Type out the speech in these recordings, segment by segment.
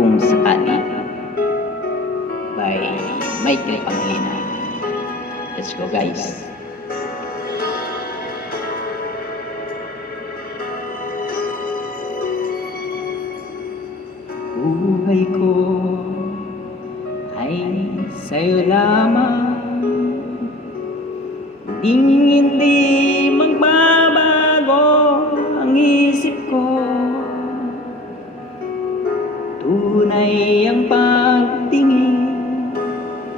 Kung Sakali by Michael Pangilinan. Let's go guys. Buhay ko ay sa'yo lamang, hindi magbabago ang isip ko. Tunay ang pagtingin,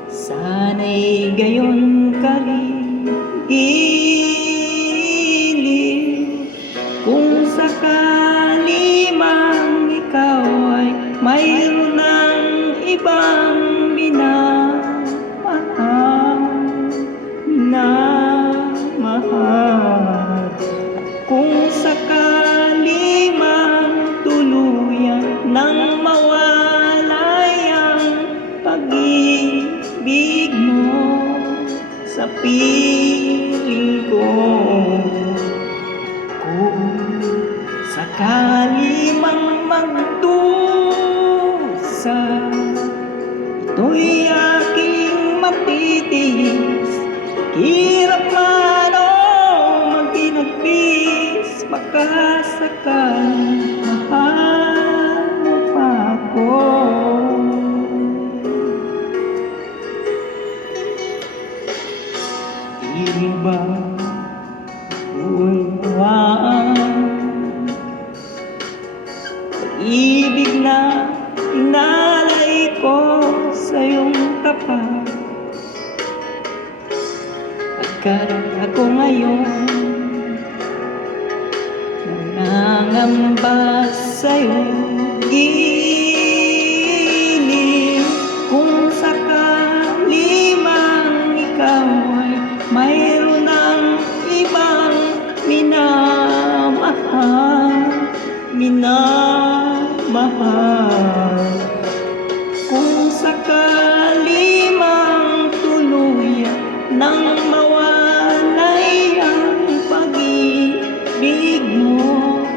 sana'y gayon ka rin. Giliw kung sakali mang ikaw ay mayroon ng ibang minamahal. Kung sakali mang tuluyan nang mawalay ang pag-ibig mo sa piling ko. Kung sakali mang magdusa, ito'y aking matitiis. Hirap man o magpinagpis, baka sakali mahal mo pa ako. Di ba unawaan pag-ibig na inalay ko sa iyong tapat? Pagkat ako ngayon nangangamba sa'yo, giliw kung sakali mang ikaw ay mayroon ng ibang minamahal. Kung sakali mang tuluyan nang mawalay ang pag-ibig mo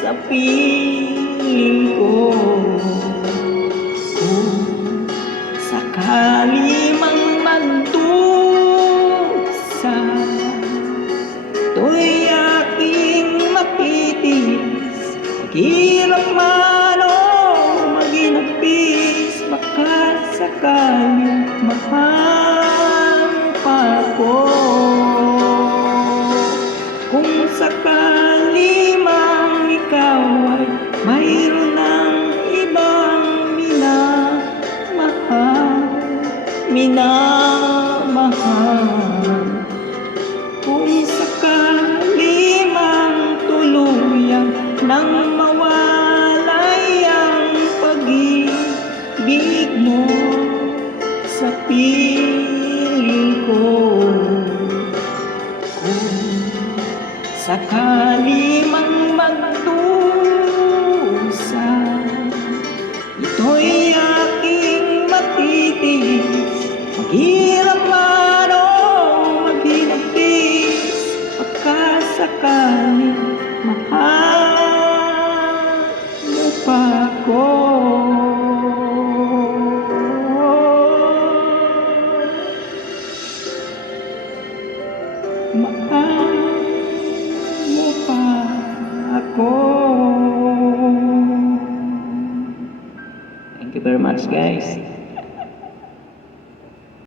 sa piling ko. Kung sakali mang magdusa, ito'y aking matitiis. Hirap man o maginagpis, baka sakali mahal pa ako. Kung sakali mang ikaw ay mayroon ng ibang minamahal. Kung sakali mang tuluyan nang mawalay ang pag-ibig mo sa piling ko. Kung sakali mang magdusa, ito'y aking matitiis. Maghirap man o maghinagpis, pagkasakali mahal mo pa ako. Mahal mo pa ako. Thank you very much guys.